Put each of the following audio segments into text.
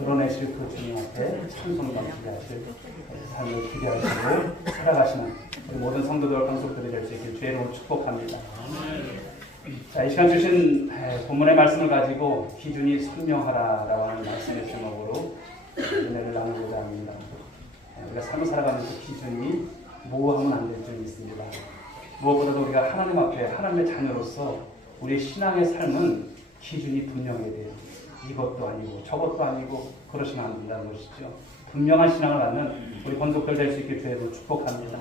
드러내실 그 주님 앞에 찬송과 기대하실 삶을 기대하시고 살아가시는 우리 모든 성도들 강속들이 될 수 있길 주의로 축복합니다. 자, 이 시간 주신 본문의 말씀을 가지고 기준이 선명하라라고 하는 말씀의 제목으로 은혜를 나누고자 합니다. 우리가 삶을 살아가면서 기준이 모호하면 안 될 점이 있습니다. 무엇보다도 우리가 하나님 앞에 하나님의 자녀로서 우리의 신앙의 삶은 기준이 분명해야 돼요. 이것도 아니고 저것도 아니고 그러시면 안 된다는 것이죠. 분명한 신앙을 갖는 우리 본속들 될 수 있길 주의로 축복합니다.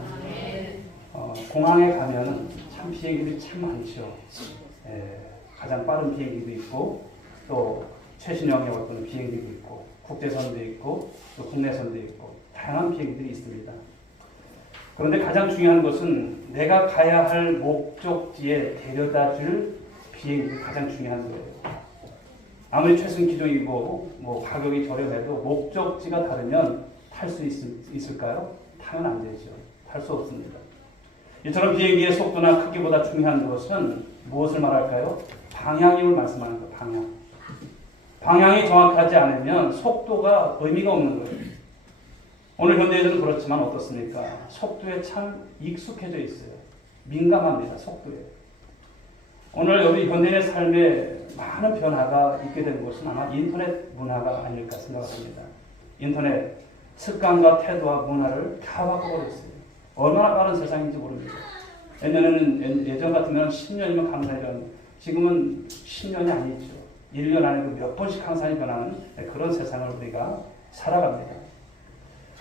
공항에 가면 참 비행기들이 참 많죠. 가장 빠른 비행기도 있고 또 최신형의 어떤 비행기도 있고 국제선도 있고 또 국내선도 있고 다양한 비행기들이 있습니다. 그런데 가장 중요한 것은 내가 가야 할 목적지에 데려다 줄 비행기가 가장 중요한 거예요. 아무리 최신 기종이고 뭐 가격이 저렴해도 목적지가 다르면 탈 수 있을까요? 타면 안 되죠. 탈 수 없습니다. 이처럼 비행기의 속도나 크기보다 중요한 것은 무엇을 말할까요? 방향임을 말씀하는 거예요. 방향. 방향이 정확하지 않으면 속도가 의미가 없는 거예요. 오늘 현대에서는 그렇지만 어떻습니까? 속도에 참 익숙해져 있어요. 민감합니다. 속도에. 오늘 우리 현대인의 삶에 많은 변화가 있게 된 것은 아마 인터넷 문화가 아닐까 생각합니다. 인터넷 습관과 태도와 문화를 다 바꿔버렸어요. 얼마나 빠른 세상인지 모릅니다. 예전 같으면 10년이면 강산이 변하는, 지금은 10년이 아니죠. 1년 안에도 몇 번씩 강산이 변하는 그런 세상을 우리가 살아갑니다.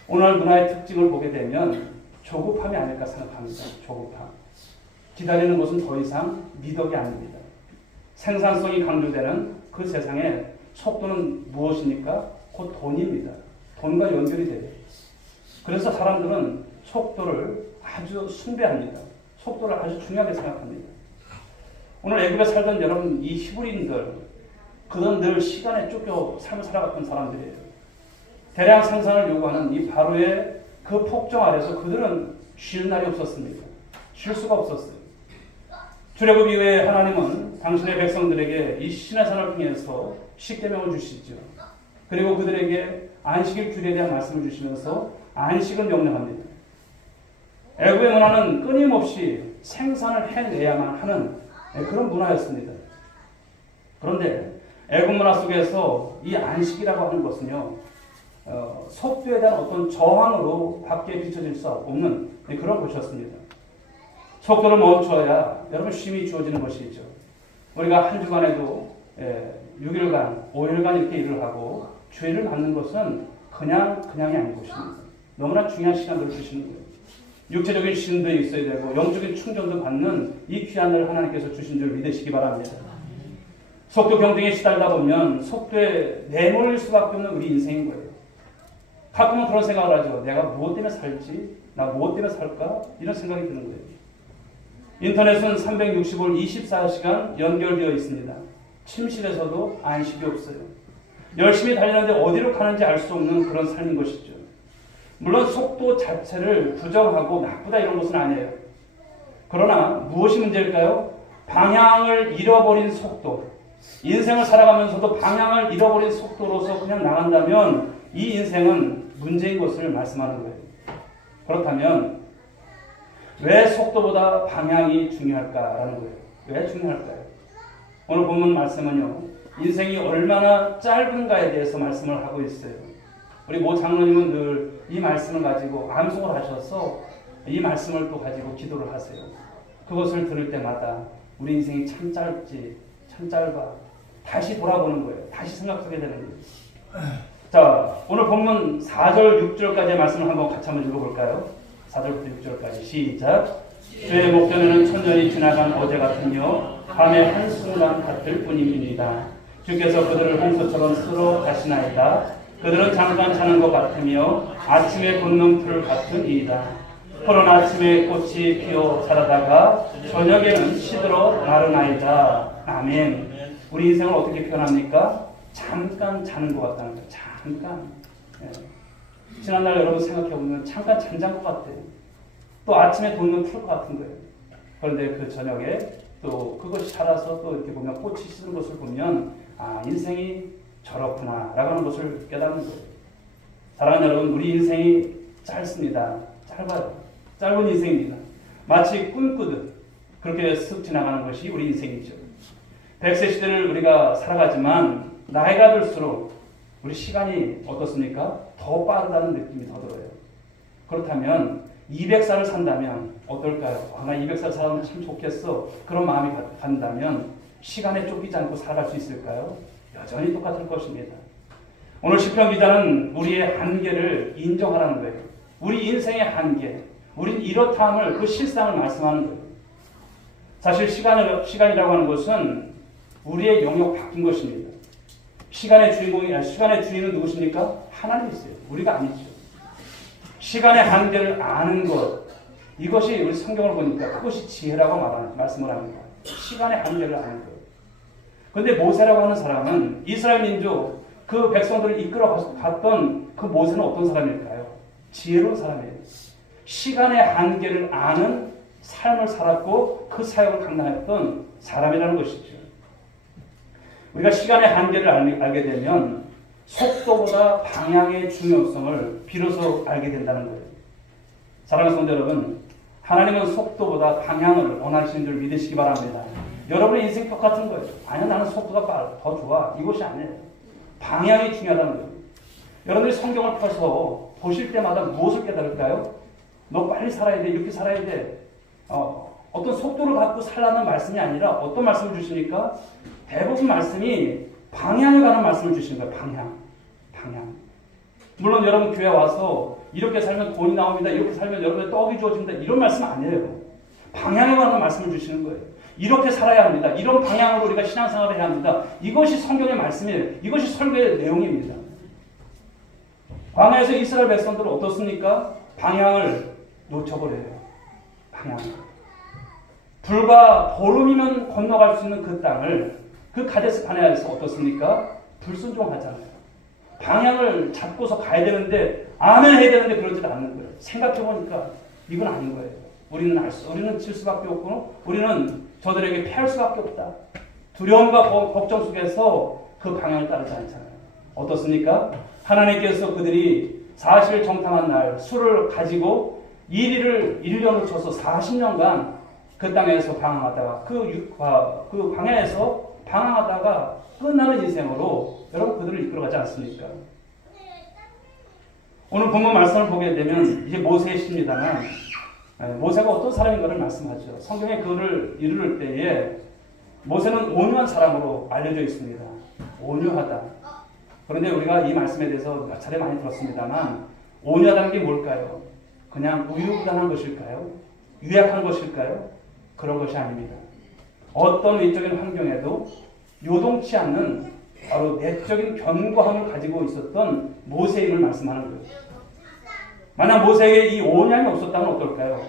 오늘 문화의 특징을 보게 되면 조급함이 아닐까 생각합니다. 조급함. 기다리는 것은 더 이상 미덕이 아닙니다. 생산성이 강조되는 그 세상에 속도는 무엇입니까? 곧 돈입니다. 돈과 연결이 돼요. 그래서 사람들은 속도를 아주 숭배합니다. 속도를 아주 중요하게 생각합니다. 오늘 애굽에 살던 여러분 이 히브리인들, 그들은 늘 시간에 쫓겨 삶을 살아갔던 사람들이에요. 대량 생산을 요구하는 이 바로의 그 폭정 아래서 그들은 쉴 날이 없었습니다. 쉴 수가 없었어요. 출애굽 이후에 하나님은 당신의 백성들에게 이 시내산을 통해서 십계명을 주시죠. 그리고 그들에게 안식일 규례에 대한 말씀을 주시면서 안식을 명령합니다. 애굽의 문화는 끊임없이 생산을 해내야만 하는 그런 문화였습니다. 그런데 애굽 문화 속에서 이 안식이라고 하는 것은요, 속도에 대한 어떤 저항으로 밖에 비춰질 수 없는 그런 것이었습니다. 속도를 멈춰야 여러분 쉼이 주어지는 것이죠. 우리가 한 주간에도 6일간, 5일간 이렇게 일을 하고 죄를 받는 것은 그냥이 아닌 것입니다. 너무나 중요한 시간들을 주시는 거예요. 육체적인 쉼도 있어야 되고 영적인 충전도 받는 이 귀한 을 하나님께서 주신 줄 믿으시기 바랍니다. 속도 경쟁에 시달다 보면 속도에 내몰릴 수밖에 없는 우리 인생인 거예요. 가끔은 그런 생각을 하죠. 내가 무엇 때문에 살지? 나 무엇 때문에 살까? 이런 생각이 드는 거예요. 인터넷은 365일 24시간 연결되어 있습니다. 침실에서도 안식이 없어요. 열심히 달리는데 어디로 가는지 알 수 없는 그런 삶인 것이죠. 물론 속도 자체를 부정하고 나쁘다 이런 것은 아니에요. 그러나 무엇이 문제일까요? 방향을 잃어버린 속도. 인생을 살아가면서도 방향을 잃어버린 속도로서 그냥 나간다면 이 인생은 문제인 것을 말씀하는 거예요. 그렇다면 왜 속도보다 방향이 중요할까라는 거예요. 왜 중요할까요? 오늘 본문 말씀은요, 인생이 얼마나 짧은가에 대해서 말씀을 하고 있어요. 우리 모 장로님은 늘 이 말씀을 가지고 암송을 하셔서 이 말씀을 또 가지고 기도를 하세요. 그것을 들을 때마다 우리 인생이 참 짧지, 참 짧아. 다시 돌아보는 거예요. 다시 생각하게 되는 거예요. 자, 오늘 본문 4절, 6절까지의 말씀을 한번 같이 한번 읽어볼까요? 4절부터 6절까지 시작. 주의 목전에는 천년이 지나간 어제 같으며 밤의 한순간 같을 뿐입니다. 주께서 그들을 홍수처럼 쓸어 가시나이다. 그들은 잠깐 자는 것 같으며 아침에 돋는 풀 같은 이이다. 푸른 아침에 꽃이 피어 자라다가 저녁에는 시들어 마르나이다. 아멘. 우리 인생을 어떻게 표현합니까? 잠깐 자는 것 같다는 거예요. 잠깐. 지난날 여러분 생각해보면 잠깐 잠잔 것 같아요. 또 아침에 돋는 풀 같은 거예요. 그런데 그 저녁에 또 그것이 자라서 또 이렇게 보면 꽃이 시든 것을 보면 인생이 저렇구나 라고 하는 것을 깨닫는 거예요. 사랑하는 여러분, 우리 인생이 짧습니다. 짧아요. 짧은 인생입니다. 마치 꿈꾸듯 그렇게 쓱 지나가는 것이 우리 인생이죠. 100세 시대를 우리가 살아가지만 나이가 들수록 우리 시간이 어떻습니까? 더 빠르다는 느낌이 더 들어요. 그렇다면 200살을 산다면 어떨까요? 나 200살 살면 참 좋겠어. 그런 마음이 간다면 시간에 쫓기지 않고 살아갈 수 있을까요? 여전히 똑같을 것입니다. 오늘 시편 기자는 우리의 한계를 인정하라는 거예요. 우리 인생의 한계, 우린 이렇다함을, 그 실상을 말씀하는 거예요. 사실 시간이라고 하는 것은 우리의 영역 바뀐 것입니다. 시간의 주인은 누구십니까? 하나님이세요. 우리가 아니죠. 시간의 한계를 아는 것, 이것이 우리 성경을 보니까 그것이 지혜라고 말씀을 합니다. 시간의 한계를 아는 것. 그런데 모세라고 하는 사람은 이스라엘 민족, 그 백성들을 이끌어 갔던 그 모세는 어떤 사람일까요? 지혜로운 사람이에요. 시간의 한계를 아는 삶을 살았고 그 사역을 감당했던 사람이라는 것이죠. 우리가 시간의 한계를 알게 되면 속도보다 방향의 중요성을 비로소 알게 된다는 거예요. 사랑하는 성도 여러분, 하나님은 속도보다 방향을 원하시는 줄 믿으시기 바랍니다. 여러분의 인생 똑같은 거예요. 아니야, 나는 속도가 더 좋아. 이것이 아니에요. 방향이 중요하다는 거예요. 여러분들이 성경을 펴서 보실 때마다 무엇을 깨달을까요? 너 빨리 살아야 돼. 이렇게 살아야 돼. 어떤 속도를 갖고 살라는 말씀이 아니라 어떤 말씀을 주시니까 대부분 말씀이 방향을 가는 말씀을 주시는 거예요. 방향. 물론 여러분 교회 와서 이렇게 살면 돈이 나옵니다. 이렇게 살면 여러분의 떡이 주어진다. 이런 말씀 아니에요. 방향에 관한 말씀을 주시는 거예요. 이렇게 살아야 합니다. 이런 방향으로 우리가 신앙생활을 해야 합니다. 이것이 성경의 말씀이에요. 이것이 설교의 내용입니다. 광야에서 이스라엘 백성들은 어떻습니까? 방향을 놓쳐버려요. 방향. 불과 보름이면 건너갈 수 있는 그 땅을 그 가데스 바네아에서 어떻습니까? 불순종하잖아요. 방향을 잡고서 가야 되는데 아멘 해야 되는데 그러지 않는 거예요. 생각해보니까 이건 아닌 거예요. 우리는 질 수밖에 없고 우리는 저들에게 패할 수밖에 없다. 두려움과 걱정 속에서 그 방향을 따르지 않잖아요. 어떻습니까? 하나님께서 그들이 40일 정탐한 날 술을 가지고 1일을 쳐서 40년간 그 땅에서 방황하다가 그 광야에서 방황하다가 끝나는 인생으로 여러분 그들을 이끌어가지 않습니까? 오늘 본문 말씀을 보게 되면 이제 모세의 시입니다만 모세가 어떤 사람인가를 말씀하죠. 성경에 그를 이르를 때에 모세는 온유한 사람으로 알려져 있습니다. 온유하다. 그런데 우리가 이 말씀에 대해서 몇 차례 많이 들었습니다만 온유하다는 게 뭘까요? 그냥 우유부단한 것일까요? 유약한 것일까요? 그런 것이 아닙니다. 어떤 외적인 환경에도 요동치 않는 바로 내적인 견고함을 가지고 있었던 모세임을 말씀하는 거예요. 만약 모세에게 이 온유함이 없었다면 어떨까요?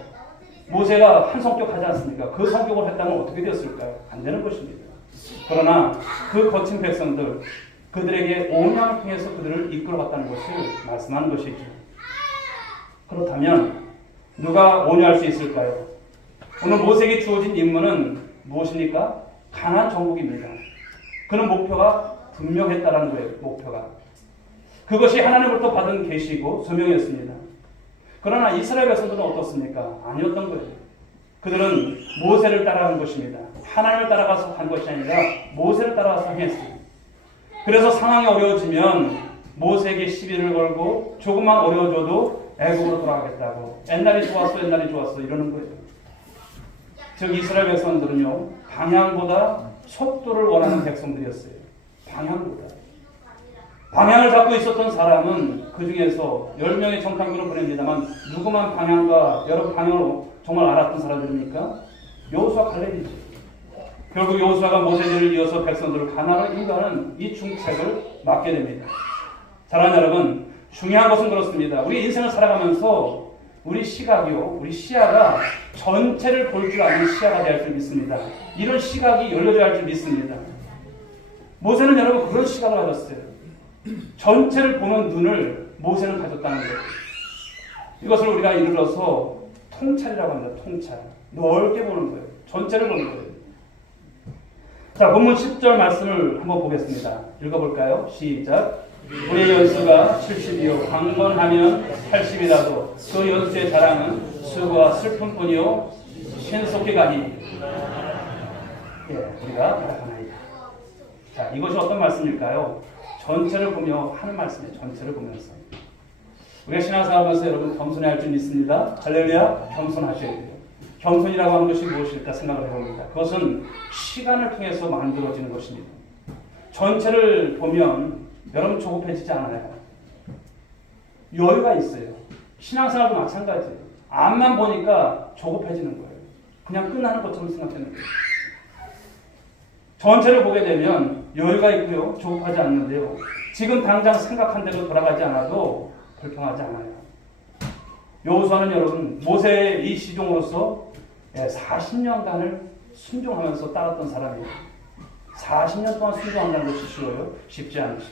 모세가 한 성격 하지 않습니까? 그 성격을 했다면 어떻게 되었을까요? 안 되는 것입니다. 그러나 그 거친 백성들, 그들에게 온유함을 통해서 그들을 이끌어갔다는 것을 말씀하는 것이죠. 그렇다면 누가 온유할 수 있을까요? 오늘 모세에게 주어진 임무는 무엇입니까? 가나안 정복입니다. 그는 목표가 분명했다라는 거예요. 목표가. 그것이 하나님으로부터 받은 계시고 소명이었습니다. 그러나 이스라엘 백성들은 어떻습니까? 아니었던 거예요. 그들은 모세를 따라간 것입니다. 하나님을 따라가서 한 것이 아니라 모세를 따라가서 행했습니다. 그래서 상황이 어려워지면 모세에게 시비를 걸고 조금만 어려워져도 애굽으로 돌아가겠다고 옛날이 좋았어 이러는 거예요. 즉 이스라엘 백성들은요 방향보다 속도를 원하는 백성들이었어요. 방향을 잡고 있었던 사람은 그 중에서 10명의 정탐꾼을 보냅니다만 누구만 여러분 방향을 정말 알았던 사람들입니까? 여호수아 갈렙이지. 결국 여호수아가 모세를 이어서 백성들을 가나안으로 인도하는 이 중책을 맡게 됩니다. 사랑하는 여러분, 중요한 것은 그렇습니다. 우리 인생을 살아가면서 우리 시야가 전체를 볼 줄 아는 시야가 되어야 할 줄 믿습니다. 이런 시각이 열려져야 할 줄 믿습니다. 모세는 여러분 그런 시각을 가졌어요. 전체를 보는 눈을 모세는 가졌다는 거예요. 이것을 우리가 이르러서 통찰이라고 합니다. 통찰. 넓게 보는 거예요. 전체를 보는 거예요. 자, 본문 10절 말씀을 한번 보겠습니다. 읽어볼까요? 시작. 우리의 연수가 70이요 강건하면 80이라도 그 연수의 자랑은 수고와 슬픔뿐이요 신속히 가니. 예, 우리가 바라나이다. 자, 이것이 어떤 말씀일까요? 전체를 보며 하는 말씀이에요. 전체를 보면서 우리가 신앙생활하면서 여러분 겸손해야 할 줄 믿습니다. 할렐루야. 겸손하셔야 돼요. 겸손이라고 하는 것이 무엇일까 생각을 해봅니다. 그것은 시간을 통해서 만들어지는 것입니다. 전체를 보면 여러분 조급해지지 않아요. 여유가 있어요. 신앙생활도 마찬가지예요. 앞만 보니까 조급해지는 거예요. 그냥 끝나는 것처럼 생각되는 거예요. 전체를 보게 되면 여유가 있고요. 조급하지 않는데요. 지금 당장 생각한 대로 돌아가지 않아도 불평하지 않아요. 여호수아는 여러분 모세의 이 시종으로서 40년간을 순종하면서 따랐던 사람이에요. 40년 동안 순종한다는 것이 쉬워요? 쉽지 않죠.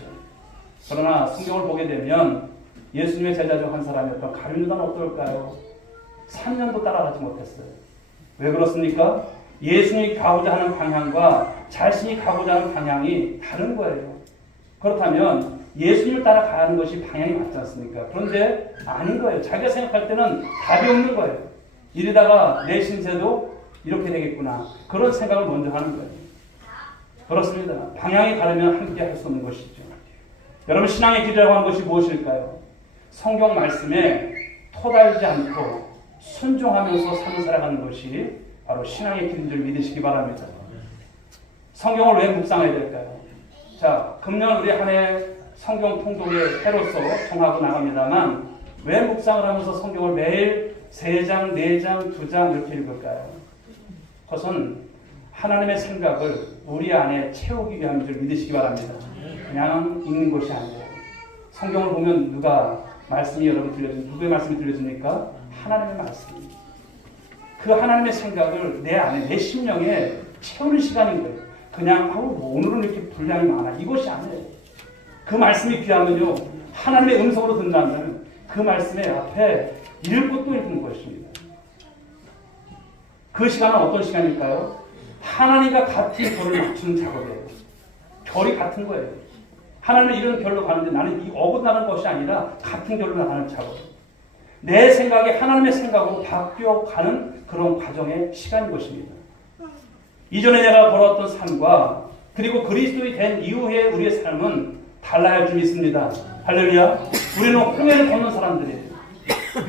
그러나 성경을 보게 되면 예수님의 제자 중 한 사람이었던 가룟 유다는 어떨까요? 3년도 따라가지 못했어요. 왜 그렇습니까? 예수님이 가고자 하는 방향과 자신이 가고자 하는 방향이 다른 거예요. 그렇다면 예수님을 따라가야 하는 것이 방향이 맞지 않습니까? 그런데 아닌 거예요. 자기가 생각할 때는 답이 없는 거예요. 이러다가 내 신세도 이렇게 되겠구나. 그런 생각을 먼저 하는 거예요. 그렇습니다. 방향이 다르면 함께 할 수 없는 것이죠. 여러분 신앙의 길이라고 하는 것이 무엇일까요? 성경 말씀에 토달지 않고 순종하면서 삶을 살아가는 것이 바로 신앙의 길인 줄 믿으시기 바랍니다. 성경을 왜 묵상해야 될까요? 자, 금년 우리 한 해 성경 통독의 해로서 정하고 나갑니다만 왜 묵상을 하면서 성경을 매일 3장, 4장, 2장 이렇게 읽을까요? 그것은 하나님의 생각을 우리 안에 채우기 위함인 줄 믿으시기 바랍니다. 그냥 읽는 것이 아니에요. 성경을 보면 누구의 말씀이 들려줍니까? 하나님의 말씀입니다. 그 하나님의 생각을 내 안에, 내 심령에 채우는 시간인 거예요. 그냥 오늘은 이렇게 분량이 많아. 이것이 아니에요. 그 말씀이 귀하면요. 하나님의 음성으로 듣는다면 그 말씀의 앞에 읽고 또 읽는 것입니다. 그 시간은 어떤 시간일까요? 하나님과 같은 결을 맞추는 작업이에요. 결이 같은 거예요. 하나님은 이런 결로 가는데 나는 이 어긋나는 것이 아니라 같은 결로 나가는 작업. 내 생각이 하나님의 생각으로 바뀌어가는 그런 과정의 시간인 것입니다. 이전에 내가 걸었던 삶과 그리고 그리스도인이 된 이후에 우리의 삶은 달라야 할 줄 믿습니다. 할렐루야. 우리는 홍해를 건넌 사람들이에요.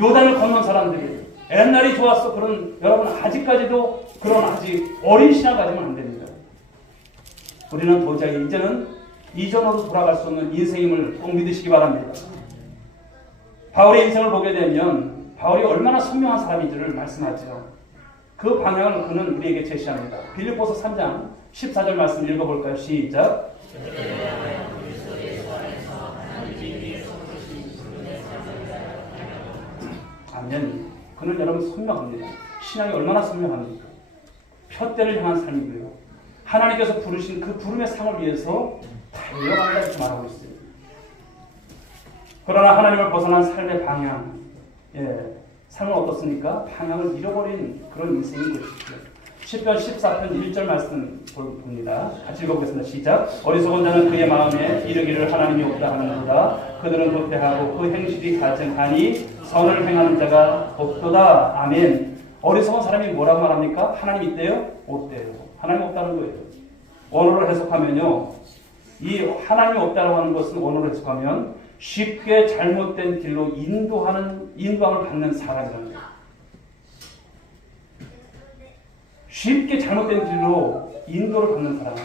요단을 건넌 사람들이에요. 옛날이 좋았어. 여러분 아직까지도 그런 아직 어린 신앙 가지면 안 됩니다. 우리는 도저히 이제는 이전으로 돌아갈 수 없는 인생임을 꼭 믿으시기 바랍니다. 바울의 인생을 보게 되면 바울이 얼마나 선명한 사람인지를 말씀하죠. 그 방향을 그는 우리에게 제시합니다. 빌립보서 3장 14절 말씀 읽어볼까요? 시작. 아멘. 그는 여러분 선명합니다. 신앙이 얼마나 선명합니까? 푯대를 향한 삶이고요. 하나님께서 부르신 그 부름의 상을 위해서 달려간다 이렇게 말하고 있어요. 그러나 하나님을 벗어난 삶의 방향, 삶은 어떻습니까? 방향을 잃어버린 그런 인생인 것이죠. 10편 14편 1절 말씀 봅니다. 같이 읽어보겠습니다. 시작. 어리석은 자는 그의 마음에 이르기를 하나님이 없다 하는도다. 그들은 도태하고 그 행실이 가증하니 선을 행하는 자가 없도다. 아멘. 어리석은 사람이 뭐라고 말합니까? 하나님 있대요? 없대요. 하나님 없다는 거예요. 원어로 해석하면요. 이 하나님이 없다고 하는 것은 원어로 해석하면 쉽게 잘못된 길로 인도함을 받는 사람이라는 거예요. 쉽게 잘못된 길로 인도를 받는 사람.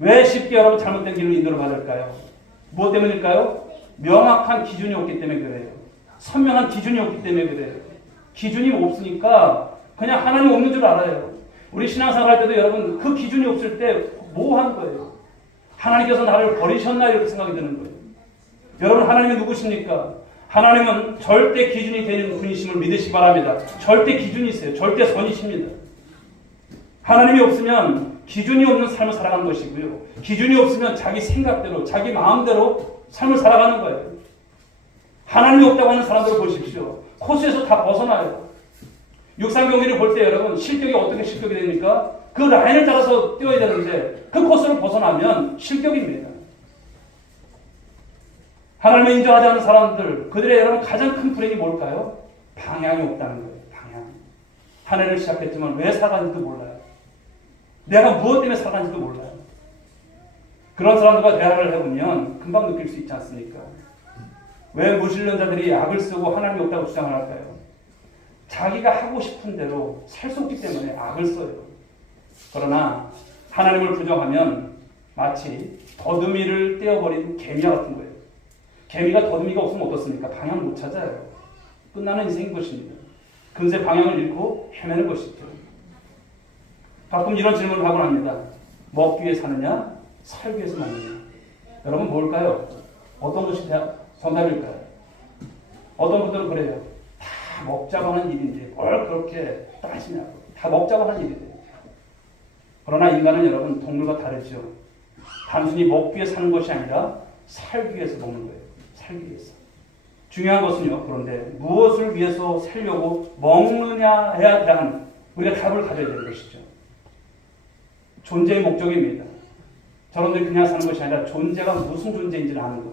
왜 쉽게 여러분 잘못된 길로 인도를 받을까요? 무엇 때문일까요? 명확한 기준이 없기 때문에 그래요. 선명한 기준이 없기 때문에 그래요. 기준이 없으니까 그냥 하나님 없는 줄 알아요. 우리 신앙생활 할 때도 여러분 그 기준이 없을 때 뭐 하는 거예요? 하나님께서 나를 버리셨나 이렇게 생각이 드는 거예요. 여러분 하나님이 누구십니까? 하나님은 절대 기준이 되는 분이심을 믿으시기 바랍니다. 절대 기준이 있어요. 절대 선이십니다. 하나님이 없으면 기준이 없는 삶을 살아가는 것이고요. 기준이 없으면 자기 생각대로 자기 마음대로 삶을 살아가는 거예요. 하나님이 없다고 하는 사람들을 보십시오. 코스에서 다 벗어나요. 육상 경기를 볼 때 여러분 실격이 어떻게 실격이 됩니까? 그 라인을 따라서 뛰어야 되는데 그 코스를 벗어나면 실격입니다. 하나님을 인정하지 않는 사람들, 그들의 여러분 가장 큰 불행이 뭘까요? 방향이 없다는 거예요. 방향. 한 해를 시작했지만 왜 살아가는지도 몰라요. 내가 무엇 때문에 살아가는지도 몰라요. 그런 사람들과 대화를 해보면 금방 느낄 수 있지 않습니까? 왜 무신론자들이 악을 쓰고 하나님이 없다고 주장을 할까요? 자기가 하고 싶은 대로 살 수 없기 때문에 악을 써요. 그러나 하나님을 부정하면 마치 더듬이를 떼어버린 개미와 같은 거예요. 개미가 더듬이가 없으면 어떻습니까? 방향을 못 찾아요. 끝나는 인생인 것입니다. 금세 방향을 잃고 헤매는 것이죠. 가끔 이런 질문을 하곤 합니다. 먹기 위해 사느냐? 살기 위해서 먹느냐? 여러분 뭘까요? 어떤 것이 정답일까요? 어떤 분들은 그래요. 다 먹자고 하는 일인데 뭘 그렇게 따지냐고. 다 먹자고 하는 일이에요. 그러나 인간은 여러분 동물과 다르죠. 단순히 먹기 위해 사는 것이 아니라 살기 위해서 먹는 거예요. 살기 위해서. 중요한 것은요. 그런데 무엇을 위해서 살려고 먹느냐에 대한 우리가 답을 가져야 되는 것이죠. 존재의 목적입니다. 저런들이 그냥 사는 것이 아니라 존재가 무슨 존재인지를 아는 것.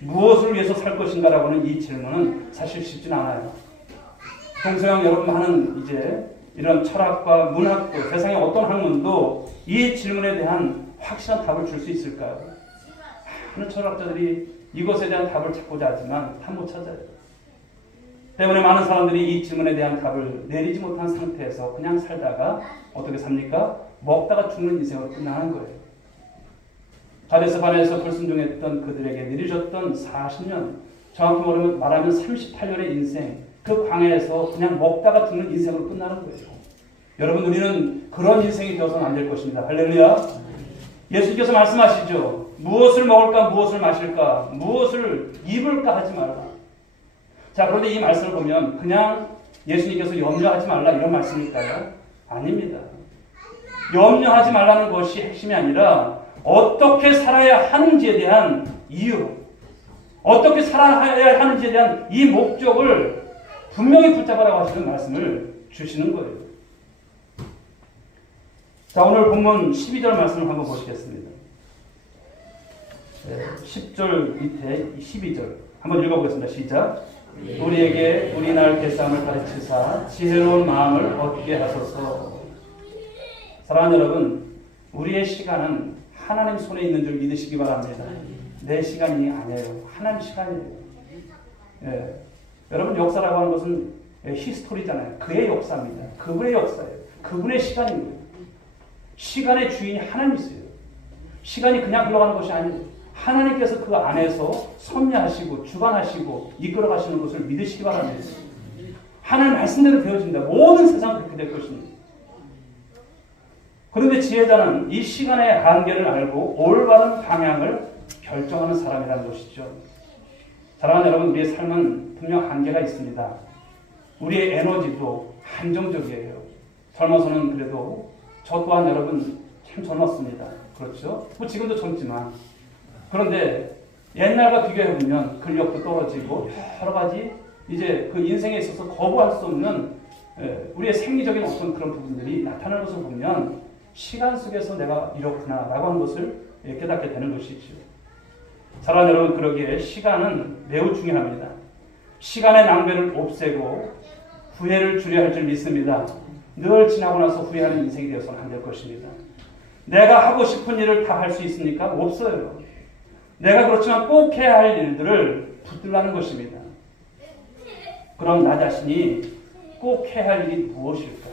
무엇을 위해서 살 것인가라고는 이 질문은 사실 쉽진 않아요. 동서양 여러분 하는 이제 이런 철학과 문학도 세상의 어떤 학문도 이 질문에 대한 확실한 답을 줄 수 있을까요? 많은 철학자들이 이것에 대한 답을 찾고자 하지만 다 못 찾아요. 때문에 많은 사람들이 이 질문에 대한 답을 내리지 못한 상태에서 그냥 살다가 어떻게 삽니까? 먹다가 죽는 인생으로 끝나는 거예요. 가데스바네에서 불순종했던 그들에게 내리셨던 40년, 정확히 말하면 38년의 인생, 그 광야에서 그냥 먹다가 죽는 인생으로 끝나는 거예요. 여러분, 우리는 그런 인생이 되어서는 안 될 것입니다. 할렐루야. 예수님께서 말씀하시죠. 무엇을 먹을까, 무엇을 마실까, 무엇을 입을까 하지 말라. 자, 그런데 이 말씀을 보면 그냥 예수님께서 염려하지 말라 이런 말씀일까요? 아닙니다. 염려하지 말라는 것이 핵심이 아니라 어떻게 살아야 하는지에 대한 이유, 어떻게 살아야 하는지에 대한 이 목적을 분명히 붙잡으라고 하시는 말씀을 주시는 거예요. 자, 오늘 본문 12절 말씀을 한번 보시겠습니다. 10절 밑에 12절 한번 읽어보겠습니다. 시작. 우리에게 우리 날 대상을 가르치사 지혜로운 마음을 얻게 하소서. 사랑하는 여러분, 우리의 시간은 하나님 손에 있는 줄 믿으시기 바랍니다. 내 시간이 아니에요. 하나님 시간이에요. 예. 여러분, 역사라고 하는 것은 히스토리잖아요. 그의 역사입니다. 그분의 역사예요. 그분의 시간입니다. 시간의 주인이 하나님이세요. 시간이 그냥 흘러가는 것이 아니에요. 하나님께서 그 안에서 섭리하시고 주관하시고 이끌어가시는 것을 믿으시기 바랍니다. 하나님 말씀대로 되어진다. 모든 세상 그렇게 될 것입니다. 그런데 지혜자는 이 시간의 한계를 알고 올바른 방향을 결정하는 사람이라는 것이죠. 사랑하는 여러분, 우리의 삶은 분명 한계가 있습니다. 우리의 에너지도 한정적이에요. 젊어서는 그래도 저 또한 여러분 참 젊었습니다. 그렇죠? 뭐 지금도 젊지만 그런데 옛날과 비교해보면 근력도 떨어지고 여러 가지 이제 그 인생에 있어서 거부할 수 없는 우리의 생리적인 어떤 그런 부분들이 나타나는 것을 보면 시간 속에서 내가 이렇구나 라고 하는 것을 깨닫게 되는 것이죠. 사랑하는 여러분, 그러기에 시간은 매우 중요합니다. 시간의 낭비를 없애고 후회를 줄여야 할 줄 믿습니다. 늘 지나고 나서 후회하는 인생이 되어서는 안 될 것입니다. 내가 하고 싶은 일을 다 할 수 있습니까? 없어요. 내가 그렇지만 꼭 해야 할 일들을 붙들라는 것입니다. 그럼 나 자신이 꼭 해야 할 일이 무엇일까?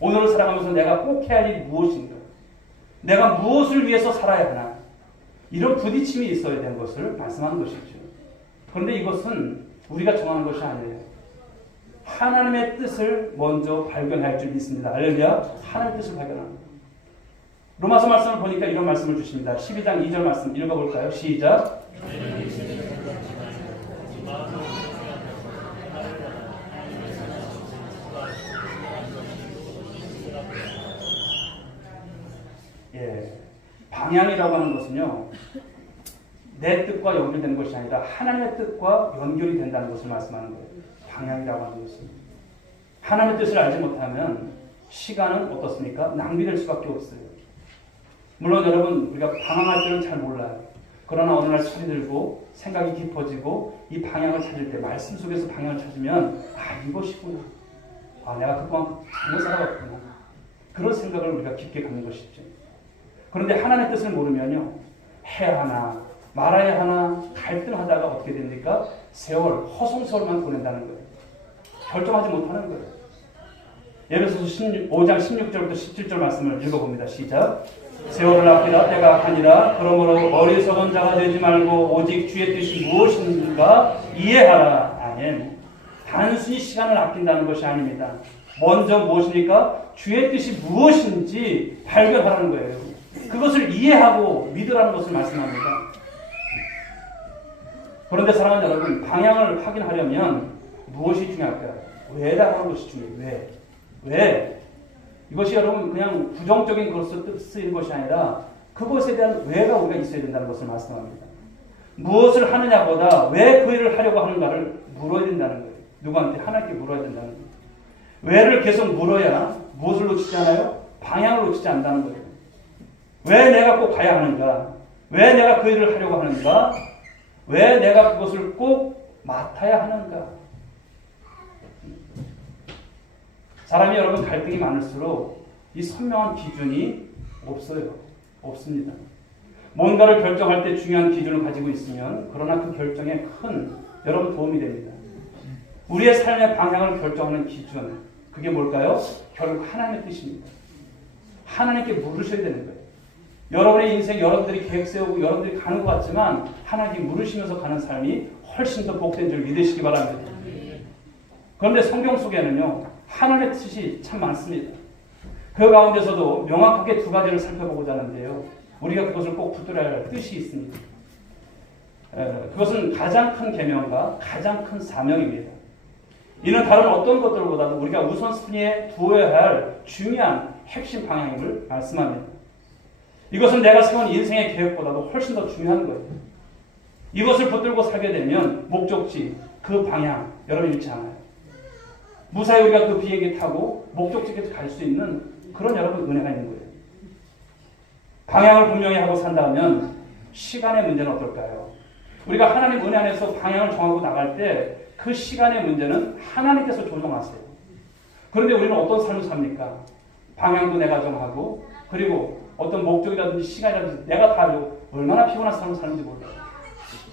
오늘을 살아가면서 내가 꼭 해야 할 일이 무엇인가? 내가 무엇을 위해서 살아야 하나? 이런 부딪힘이 있어야 되는 것을 말씀하는 것이죠. 그런데 이것은 우리가 정하는 것이 아니에요. 하나님의 뜻을 먼저 발견해야 할 줄 믿습니다. 할렐루야. 하나님의 뜻을 발견합니다. 로마서 말씀을 보니까 이런 말씀을 주십니다. 12장 2절 말씀 읽어볼까요? 시작. 예, 방향이라고 하는 것은요, 내 뜻과 연결되는 것이 아니라 하나님의 뜻과 연결이 된다는 것을 말씀하는 거예요. 방향이라고 하는 것은 하나님의 뜻을 알지 못하면 시간은 어떻습니까? 낭비될 수밖에 없어요. 물론 여러분 우리가 방황할 때는 잘 몰라요. 그러나 어느 날 철이 들고 생각이 깊어지고 이 방향을 찾을 때 말씀 속에서 방향을 찾으면 이것이구나. 내가 그동안 잘못 살아갔구나. 그런 생각을 우리가 깊게 갖는 것이죠. 그런데 하나님의 뜻을 모르면요. 해야 하나 말아야 하나 갈등하다가 어떻게 됩니까? 세월, 허송세월만 보낸다는 거예요. 결정하지 못하는 거예요. 예를 들어서 5장 16절부터 17절 말씀을 읽어봅니다. 시작. 세월을 아끼라 때가 악하니라. 그러므로 어리석은 자가 되지 말고 오직 주의 뜻이 무엇인가 이해하라. 아멘. 단순히 시간을 아낀다는 것이 아닙니다. 먼저 무엇입니까? 주의 뜻이 무엇인지 발견하라는 거예요. 그것을 이해하고 믿으라는 것을 말씀합니다. 그런데 사랑하는 여러분, 방향을 확인하려면 무엇이 중요할까요? 왜라고 하는 것이 중요해요. 왜? 이것이 여러분 그냥 부정적인 것으로 쓰이는 것이 아니라 그것에 대한 왜가 우리가 있어야 된다는 것을 말씀합니다. 무엇을 하느냐보다 왜 그 일을 하려고 하는가를 물어야 된다는 거예요. 누구한테? 하나님께 물어야 된다는 거예요. 왜를 계속 물어야 무엇을 놓치지 않아요? 방향을 놓치지 않는다는 거예요. 왜 내가 꼭 가야 하는가? 왜 내가 그 일을 하려고 하는가? 왜 내가 그것을 꼭 맡아야 하는가? 사람이 여러분 갈등이 많을수록 이 선명한 기준이 없어요. 없습니다. 뭔가를 결정할 때 중요한 기준을 가지고 있으면 그러나 그 결정에 큰 여러분 도움이 됩니다. 우리의 삶의 방향을 결정하는 기준, 그게 뭘까요? 결국 하나님의 뜻입니다. 하나님께 물으셔야 되는 거예요. 여러분의 인생 여러분들이 계획 세우고 여러분들이 가는 것 같지만 하나님께 물으시면서 가는 삶이 훨씬 더 복된 줄 믿으시기 바랍니다. 그런데 성경 속에는요, 하나님의 뜻이 참 많습니다. 그 가운데서도 명확하게 두 가지를 살펴보고자 하는데요. 우리가 그것을 꼭 붙들어야 할 뜻이 있습니다. 그것은 가장 큰 계명과 가장 큰 사명입니다. 이는 다른 어떤 것들보다도 우리가 우선순위에 두어야 할 중요한 핵심 방향임을 말씀합니다. 이것은 내가 세운 인생의 계획보다도 훨씬 더 중요한 거예요. 이것을 붙들고 살게 되면 목적지, 그 방향, 여러분 잃지 않아요. 무사히 우리가 그 비행기 타고 목적지까지 갈 수 있는 그런 여러분 은혜가 있는 거예요. 방향을 분명히 하고 산다면 시간의 문제는 어떨까요? 우리가 하나님 은혜 안에서 방향을 정하고 나갈 때 그 시간의 문제는 하나님께서 조정하세요. 그런데 우리는 어떤 삶을 삽니까? 방향도 내가 정하고 그리고 어떤 목적이라든지 시간이라든지 내가 다 알고 얼마나 피곤한 삶을 사는지 몰라요.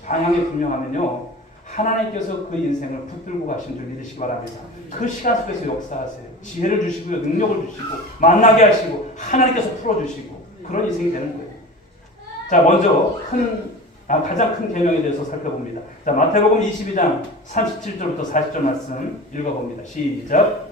방향이 분명하면요. 하나님께서 그 인생을 붙들고 가신 줄 믿으시기 바랍니다. 그 시간 속에서 역사하세요. 지혜를 주시고요. 능력을 주시고 만나게 하시고 하나님께서 풀어주시고 그런 인생이 되는 거예요. 자, 먼저 가장 큰 계명에 대해서 살펴봅니다. 자, 마태복음 22장 37절부터 40절 말씀 읽어봅니다. 시작.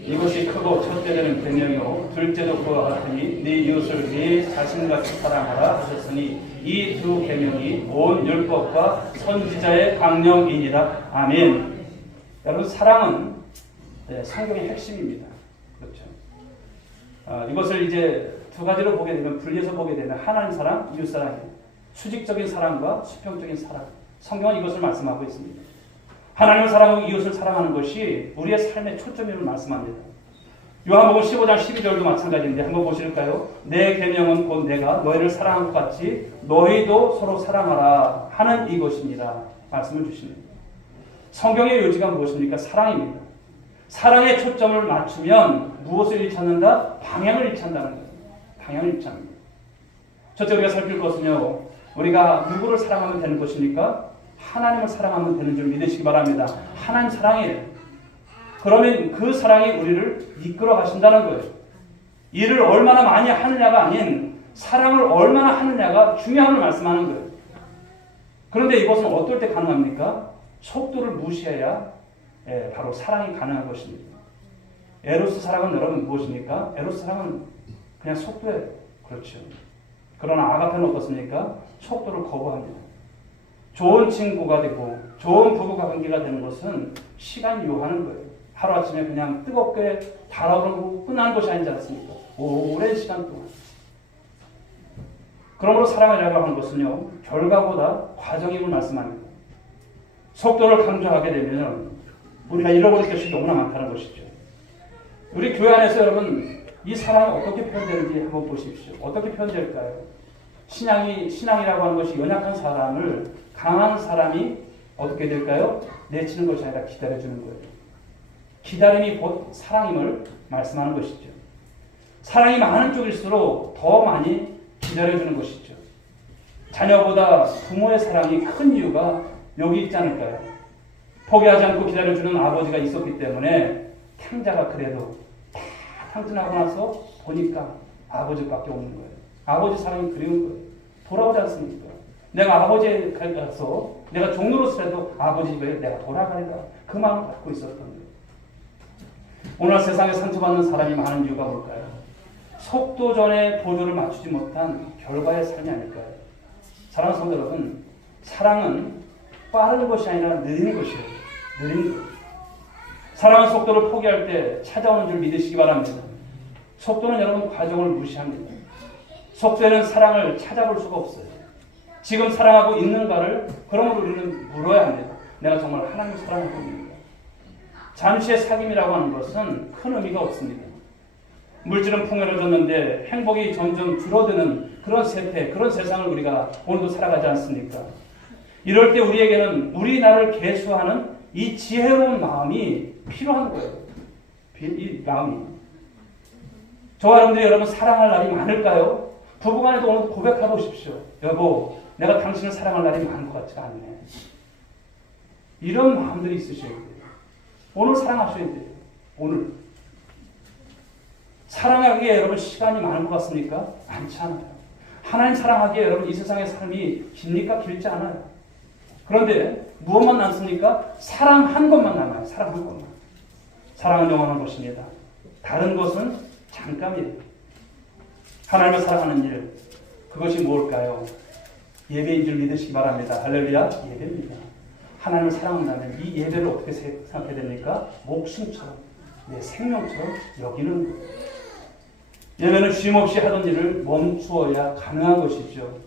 이것이 크고 첫째 되는 계명이요 둘째도 그와 같으니 네 이웃을 네 자신같이 사랑하라 하셨으니 이 두 계명이 온 율법과 선지자의 강령이니라. 아멘. 여러분, 사랑은 성경의 핵심입니다. 그렇죠. 이것을 이제 두 가지로 보게 되면, 분리해서 보게 되면 하나님 사랑, 이웃 사랑이에요. 수직적인 사랑과 수평적인 사랑. 성경은 이것을 말씀하고 있습니다. 하나님을 사랑하고 이웃을 사랑하는 것이 우리의 삶의 초점임을 말씀합니다. 요한복음 15장 12절도 마찬가지인데 한번 보실까요? 내 계명은 곧 내가 너희를 사랑한 것 같이 너희도 서로 사랑하라 하는 이것입니다. 말씀을 주십니다. 성경의 요지가 무엇입니까? 사랑입니다. 사랑의 초점을 맞추면 무엇을 잃지 않는다? 방향을 잃지 않는다는 거예요. 방향을 잃지 않는다. 첫째 우리가 살필 것은요. 우리가 누구를 사랑하면 되는 것입니까? 하나님을 사랑하면 되는 줄 믿으시기 바랍니다. 하나님 사랑이에요. 그러면 그 사랑이 우리를 이끌어 가신다는 거예요. 일을 얼마나 많이 하느냐가 아닌 사랑을 얼마나 하느냐가 중요함을 말씀하는 거예요. 그런데 이것은 어떨 때 가능합니까? 속도를 무시해야 바로 사랑이 가능한 것입니다. 에로스 사랑은 여러분 무엇입니까? 에로스 사랑은 그냥 속도예요. 그렇죠. 그러나 아가페는 어떻습니까? 속도를 거부합니다. 좋은 친구가 되고 좋은 부부 관계가 되는 것은 시간이 요하는 거예요. 하루아침에 그냥 뜨겁게 달아오르고 끝나는 것이 아니지 않습니까? 오랜 시간 동안. 그러므로 사랑이라고 하는 것은요. 결과보다 과정임을 말씀합니다. 속도를 강조하게 되면 우리가 잃어버릴 것이 너무나 많다는 것이죠. 우리 교회 안에서 여러분 이 사랑이 어떻게 표현되는지 한번 보십시오. 어떻게 표현될까요? 신앙이라고 하는 것이 연약한 사람을 강한 사람이 어떻게 될까요? 내치는 것이 아니라 기다려주는 거예요. 기다림이 곧 사랑임을 말씀하는 것이죠. 사랑이 많은 쪽일수록 더 많이 기다려주는 것이죠. 자녀보다 부모의 사랑이 큰 이유가 여기 있지 않을까요? 포기하지 않고 기다려주는 아버지가 있었기 때문에 탕자가 그래도 다 탕진하고 나서 보니까 아버지밖에 없는 거예요. 아버지 사랑이 그리운 거예요. 돌아오지 않습니까? 내가 아버지에 가서 내가 종로로서라도 아버지 집에 내가 돌아가리라. 그 마음을 갖고 있었던 거예요. 오늘 세상에 상처받는 사람이 많은 이유가 뭘까요? 속도 전에 보조를 맞추지 못한 결과의 삶이 아닐까요? 사랑하는 성도 여러분, 사랑은 빠른 것이 아니라 느린 것이에요. 느린 것. 사랑은 속도를 포기할 때 찾아오는 줄 믿으시기 바랍니다. 속도는 여러분 과정을 무시합니다. 속도에는 사랑을 찾아볼 수가 없어요. 지금 사랑하고 있는가를 그러므로 우리는 물어야 합니다. 내가 정말 하나님을 사랑하고 있는가? 잠시의 사귐이라고 하는 것은 큰 의미가 없습니다. 물질은 풍요로워졌는데 행복이 점점 줄어드는 그런 세태, 그런 세상을 우리가 오늘도 살아가지 않습니까? 이럴 때 우리에게는 우리 나를 계수하는 이 지혜로운 마음이 필요한 거예요. 이 마음이. 저와 여러분들이 여러분 사랑할 날이 많을까요? 부부간에도 오늘 고백해 보십시오. 여보, 내가 당신을 사랑할 날이 많은 것 같지가 않네. 이런 마음들이 있으셔야 돼요. 오늘 사랑하셔야 돼요. 오늘. 사랑하기에 여러분 시간이 많은 것 같습니까? 많지 않아요. 하나님 사랑하기에 여러분 이 세상의 삶이 깁니까? 길지 않아요. 그런데 무엇만 남습니까? 사랑 한 것만 남아요. 사랑 한 것만. 사랑은 영원한 것입니다. 다른 것은 잠깐이에요. 하나님을 사랑하는 일, 그것이 무엇일까요? 예배인 줄 믿으시기 바랍니다. 할렐루야, 예배입니다. 하나님을 사랑한다면 이 예배를 어떻게 생각해야 됩니까? 목숨처럼, 내 생명처럼 여기는 거예요. 예배는 쉼없이 하던 일을 멈추어야 가능한 것이죠.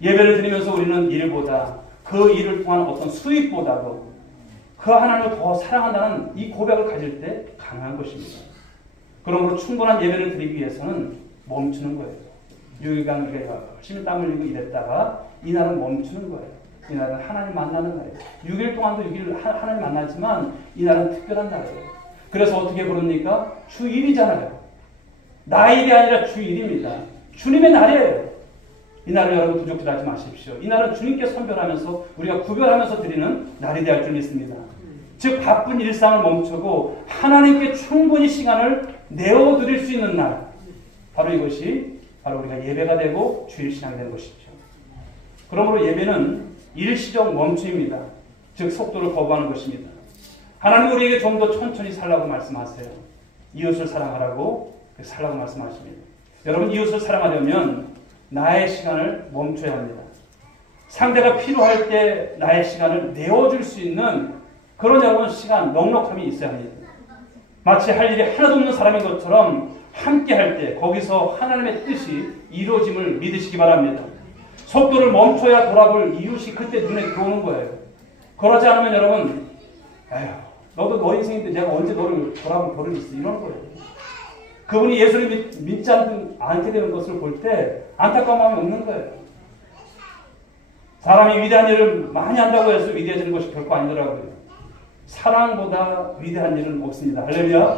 예배를 드리면서 우리는 일보다 그 일을 통한 어떤 수익보다도 그 하나님을 더 사랑한다는 이 고백을 가질 때 가능한 것입니다. 그러므로 충분한 예배를 드리기 위해서는 멈추는 거예요. 6일간 우리가 열심히 땀 흘리고 일했다가 이날은 멈추는 거예요. 이날은 하나님 만나는 날이에요. 6일 동안도 6일 하나님 만나지만 이날은 특별한 날이에요. 그래서 어떻게 부릅니까? 주일이잖아요. 나일이 아니라 주일입니다. 주님의 날이에요. 이날을 여러분 부족질하지 마십시오. 이날은 주님께 선별하면서 우리가 구별하면서 드리는 날이 될 줄 믿습니다. 즉 바쁜 일상을 멈추고 하나님께 충분히 시간을 내어드릴 수 있는 날, 바로 이것이 바로 우리가 예배가 되고 주일신앙이 되는 것이죠. 그러므로 예배는 일시적 멈춤입니다. 즉 속도를 거부하는 것입니다. 하나님 우리에게 좀 더 천천히 살라고 말씀하세요. 이웃을 사랑하라고 살라고 말씀하십니다. 여러분 이웃을 사랑하려면 나의 시간을 멈춰야 합니다. 상대가 필요할 때 나의 시간을 내어줄 수 있는 그런 여러분 시간, 넉넉함이 있어야 합니다. 마치 할 일이 하나도 없는 사람인 것처럼 함께 할 때 거기서 하나님의 뜻이 이루어짐을 믿으시기 바랍니다. 속도를 멈춰야 돌아볼 이웃이 그때 눈에 들어오는 거예요. 그러지 않으면 여러분, 에휴, 너도 너 인생인데 내가 언제 너를 돌아볼 버릇이 있어 이런 거예요. 그분이 예수를 믿지 않게 되는 것을 볼 때 안타까운 마음이 없는 거예요. 사람이 위대한 일을 많이 한다고 해서 위대해지는 것이 결코 아니더라고요. 사랑보다 위대한 일은 없습니다. 할렐루야.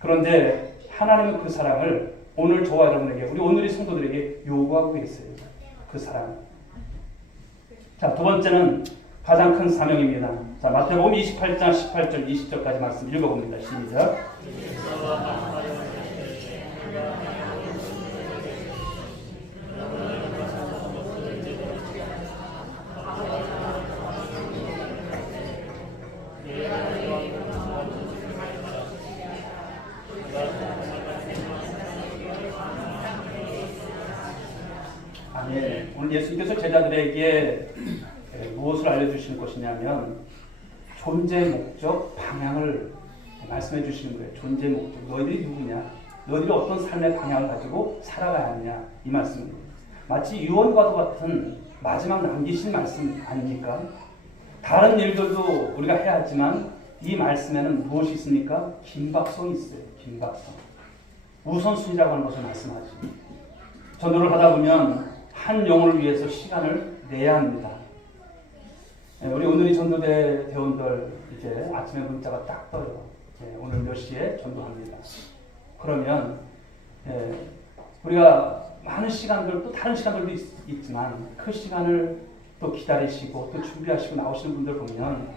그런데 하나님은 그 사랑을 오늘 저와 여러분에게, 우리 오늘의 성도들에게 요구하고 계세요. 그 사랑. 자, 두 번째는 가장 큰 사명입니다. 자, 마태복음 28장 18절 20절까지 말씀 읽어봅니다. 시작. 아멘. 오늘 예수님께서 제자들에게 무엇을 알려주시는 것이냐면 존재의 목적, 방향을 말씀해 주시는 거예요. 존재의 목적. 너희들이 누구냐? 너희들이 어떤 삶의 방향을 가지고 살아가야 하느냐? 이 말씀입니다. 마치 유언과도 같은 마지막 남기신 말씀 아닙니까? 다른 일들도 우리가 해야 하지만 이 말씀에는 무엇이 있습니까? 긴박성이 있어요. 긴박성. 우선순위라고 하는 것을 말씀하죠. 전도를 하다 보면 한 영혼을 위해서 시간을 내야 합니다. 우리 오늘이 전도대 대원들 이제 아침에 문자가 딱 떠요. 오늘 몇 시에 전도합니다. 그러면 우리가 많은 시간들 또 다른 시간들도 있지만 그 시간을 또 기다리시고 또 준비하시고 나오시는 분들 보면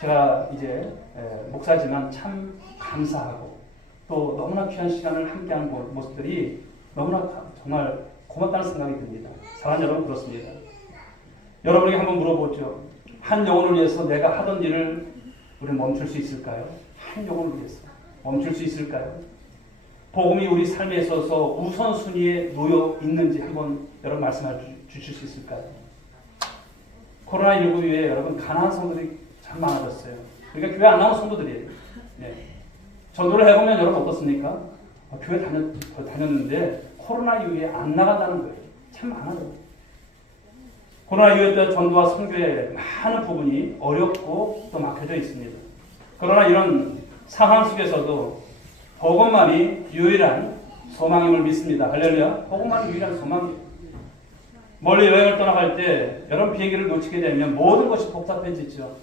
제가 이제 목사지만 참 감사하고 또 너무나 귀한 시간을 함께하는 모습들이 너무나 정말 고맙다는 생각이 듭니다. 사랑하는 여러분, 그렇습니다. 여러분에게 한번 물어보죠. 한 영혼을 위해서 내가 하던 일을 우리는 멈출 수 있을까요? 한 영혼을 위해서 멈출 수 있을까요? 복음이 우리 삶에 있어서 우선순위에 놓여 있는지 한번 여러분 말씀해 주실 수 있을까요? 코로나19 이후에 여러분 가난한 성도들이 참 많아졌어요. 그러니까 교회 안 나온 성도들이에요. 네. 전도를 해보면 여러분 어떻습니까? 교회 다녔는데 코로나 이후에 안 나간다는 거예요. 참 많아요. 코로나 이후에 전도와 선교의 많은 부분이 어렵고 또 막혀져 있습니다. 그러나 이런 상황 속에서도 복음만이 유일한 소망임을 믿습니다. 할렐루야. 복음만이 유일한 소망이에요. 멀리 여행을 떠나갈 때 여러분 비행기를 놓치게 되면 모든 것이 복잡해지죠.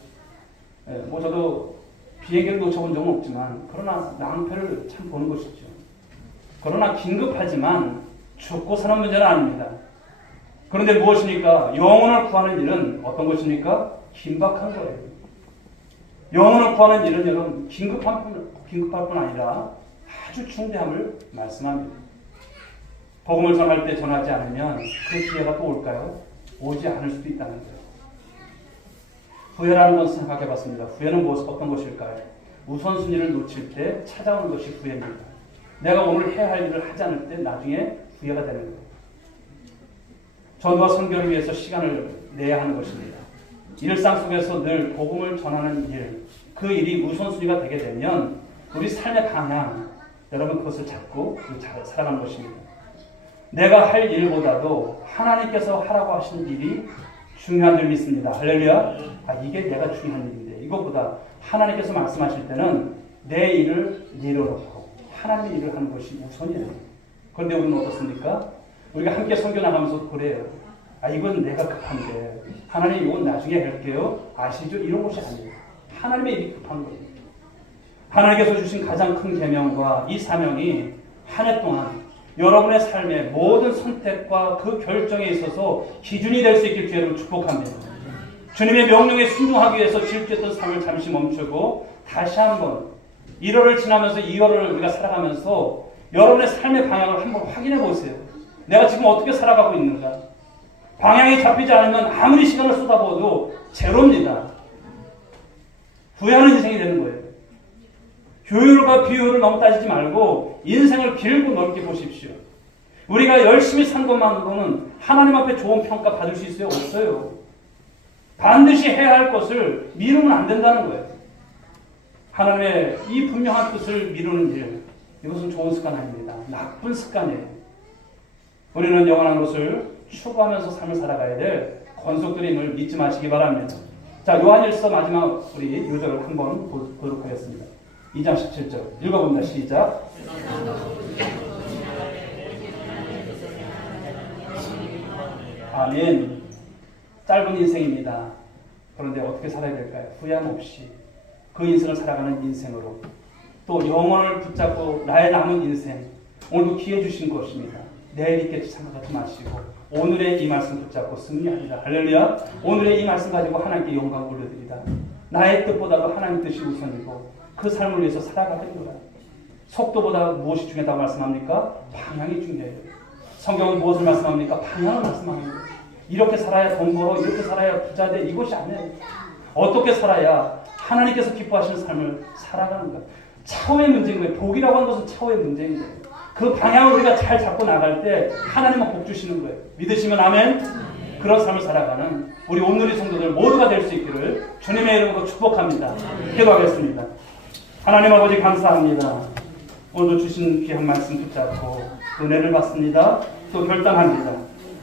저도 비행기를 놓쳐본 적은 없지만 그러나 낭패를 참 보는 것이죠. 그러나 긴급하지만 죽고 사는 문제는 아닙니다. 그런데 무엇입니까? 영혼을 구하는 일은 어떤 것입니까? 긴박한 거예요. 영혼을 구하는 일은 여러분 긴급할 뿐 아니라 아주 중대함을 말씀합니다. 복음을 전할 때 전하지 않으면 그 기회가 또 올까요? 오지 않을 수도 있다는 거예요. 후회라는 건 생각해 봤습니다. 후회는 어떤 것일까요? 우선순위를 놓칠 때 찾아오는 것이 후회입니다. 내가 오늘 해야 할 일을 하지 않을 때 나중에 후회가 되는 거예요. 전도와 선교를 위해서 시간을 내야 하는 것입니다. 일상 속에서 늘 복음을 전하는 일, 그 일이 우선순위가 되게 되면 우리 삶의 방향, 여러분 그것을 잡고 잘 살아가는 것입니다. 내가 할 일보다도 하나님께서 하라고 하신 일이 중요한 줄 믿습니다. 할렐루야. 이게 내가 중요한 일인데 이것보다 하나님께서 말씀하실 때는 내 일을 내려놓고 하나님의 일을 하는 것이 우선이에요. 그런데 우리는 어떻습니까? 우리가 함께 선교 나가면서 그래요. 이건 내가 급한데 하나님 이건 나중에 할게요. 아시죠? 이런 것이 아니에요. 하나님의 일이 급한 거예요. 하나님께서 주신 가장 큰 계명과 이 사명이 한 해 동안 여러분의 삶의 모든 선택과 그 결정에 있어서 기준이 될 수 있길 주의를 축복합니다. 주님의 명령에 순종하기 위해서 질주했던 삶을 잠시 멈추고 다시 한번 1월을 지나면서 2월을 우리가 살아가면서 여러분의 삶의 방향을 한번 확인해 보세요. 내가 지금 어떻게 살아가고 있는가? 방향이 잡히지 않으면 아무리 시간을 쏟아부어도 제로입니다. 후회하는 인생이 되는 거예요. 효율과 비효율을 너무 따지지 말고 인생을 길고 넓게 보십시오. 우리가 열심히 산 것만으로는 하나님 앞에 좋은 평가 받을 수 있어요? 없어요. 반드시 해야 할 것을 미루면 안 된다는 거예요. 하나님의 이 분명한 뜻을 미루는 일, 이것은 좋은 습관 아닙니다. 나쁜 습관이에요. 우리는 영원한 것을 추구하면서 삶을 살아가야 될 권속들임을 믿지 마시기 바랍니다. 자, 요한일서 마지막 우리 요절을 한번 보도록 하겠습니다. 2장 17절 읽어봅니다. 시작. 아멘. 짧은 인생입니다. 그런데 어떻게 살아야 될까요? 후회함 없이 그 인생을 살아가는 인생으로 또 영혼을 붙잡고 나의 남은 인생 오늘도 기회 주신 것입니다. 내일 있겠지 생각하지 마시고 오늘의 이 말씀 붙잡고 승리합니다. 할렐루야. 오늘의 이 말씀 가지고 하나님께 영광 올려드리다. 나의 뜻보다도 하나님 뜻이 우선이고 그 삶을 위해서 살아가는 거야. 속도보다 무엇이 중요하다고 말씀합니까? 방향이 중요해요. 성경은 무엇을 말씀합니까? 방향을 말씀합니다. 이렇게 살아야 돈 벌어, 이렇게 살아야 부자 돼, 이것이 아니에요. 어떻게 살아야 하나님께서 기뻐하시는 삶을 살아가는 거야. 차후의 문제인 거예요. 복이라고 하는 것은 차후의 문제인 거예요. 그 방향을 우리가 잘 잡고 나갈 때 하나님은 복 주시는 거예요. 믿으시면 아멘. 그런 삶을 살아가는 우리 온누리 성도들 모두가 될 수 있기를 주님의 이름으로 축복합니다. 기도하겠습니다. 하나님 아버지 감사합니다. 오늘도 주신 귀한 말씀 붙잡고 은혜를 받습니다. 또 결단합니다.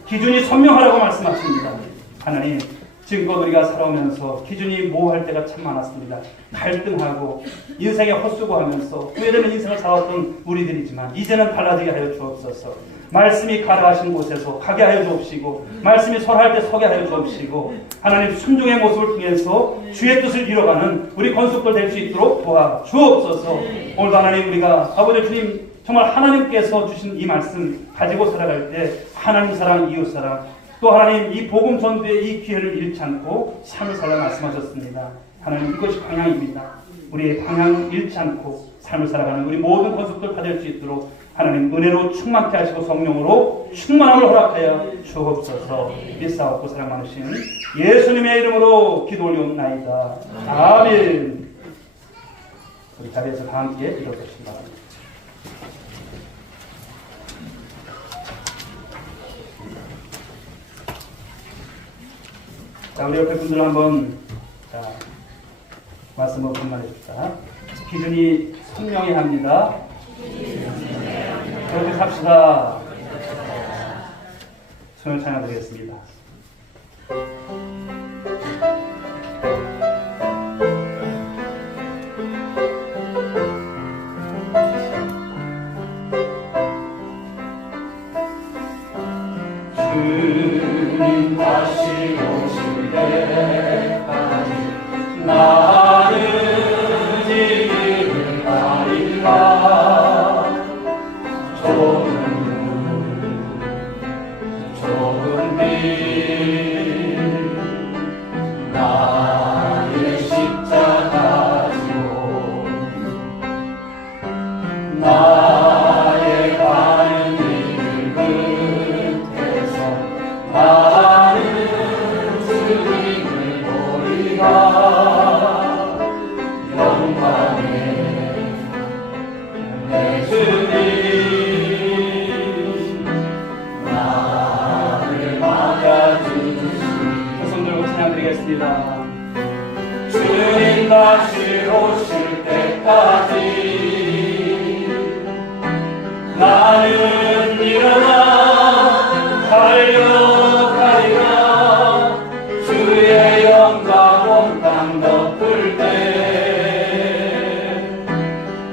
기준이 선명하라고 말씀하십니다. 하나님, 지금껏 우리가 살아오면서 기준이 모호할 때가 참 많았습니다. 갈등하고 인생에 헛수고하면서 후회되는 인생을 살아왔던 우리들이지만 이제는 달라지게 하여 주옵소서. 말씀이 가라하신 곳에서 가게 하여 주옵시고 말씀이 설할 때 서게 하여 주옵시고 하나님 순종의 모습을 통해서 주의 뜻을 이뤄가는 우리 건속들 될 수 있도록 도와 주옵소서. 오늘도 하나님 우리가 아버지 주님 정말 하나님께서 주신 이 말씀 가지고 살아갈 때 하나님 사랑, 이웃 사랑, 또 하나님 이 복음 전도의 이 기회를 잃지 않고 삶을 살라 말씀하셨습니다. 하나님 이것이 방향입니다. 우리의 방향 잃지 않고 삶을 살아가는 우리 모든 건속들 다 될 수 있도록 하나님 은혜로 충만케 하시고 성령으로 충만함을 허락하여 주옵소서. 일사옵고 사랑 많으신 예수님의 이름으로 기도 올리옵나이다. 아멘. 우리 자리에서 다 함께 일어서시기 바랍니다. 자, 우리 옆에 분들 한번 말씀을 분만해 줍시다. 기준이 선명해야 합니다. 그렇게 삽시다. 손을 찬양드리겠습니다. 주님 다시 오실 때까지 나는 이 길을 가리라. 좁은 길 나의 십자가 지고 나의 가는 길 끝에서 나는 주님을 보리라. 영광의 내 주님 주님 다시 오실 때까지 나는 일어나 달려가리라. 주의 영광 온 땅 덮을 때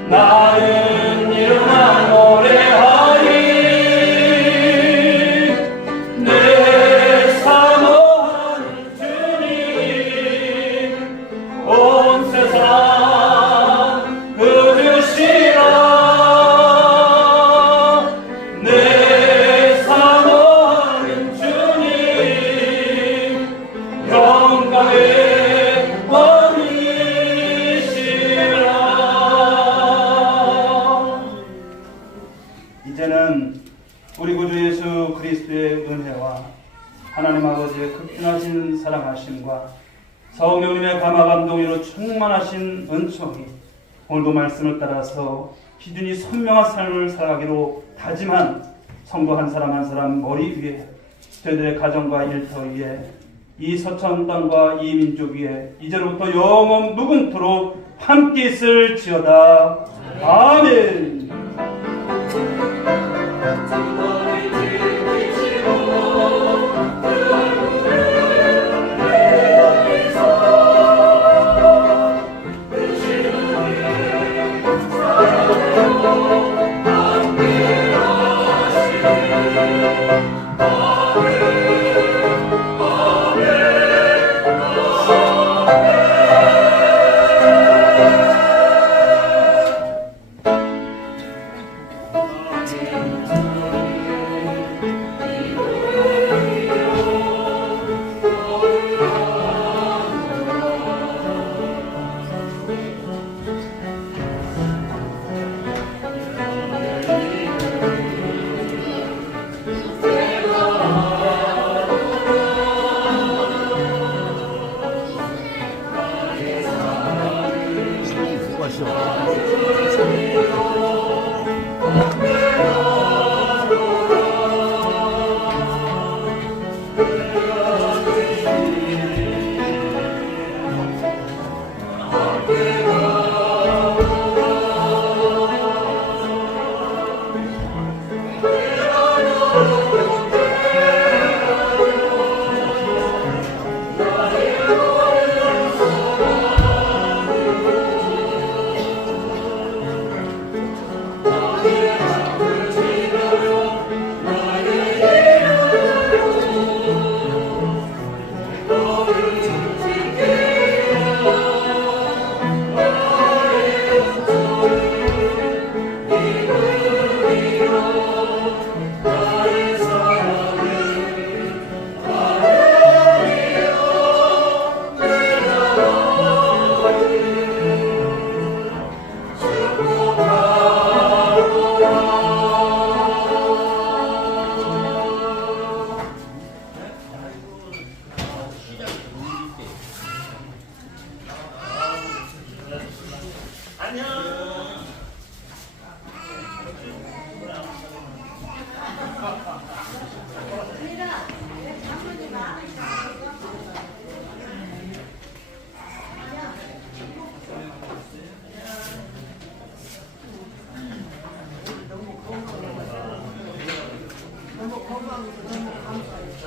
나는 일어나 노래하리. 내 사모하는 주님 온 세상 그주시라. 내 사모하는 주님 영광의 왕이시라. 이제는 우리 구주 예수 그리스도의 은혜와 하나님 아버지의 극진하신 사랑하심과 성령님의 감화 감동으로 충만하신 은총이 오늘도 말씀을 따라서 기준이 선명한 삶을 살아가기로 다짐한 성도 한 사람 한 사람 머리 위에, 저희들의 가정과 일터 위에, 이 서천 땅과 이 민족 위에 이제로부터 영원 무궁토록 함께 있을지어다. 아멘. 너무 건강해서 너무 감사해요.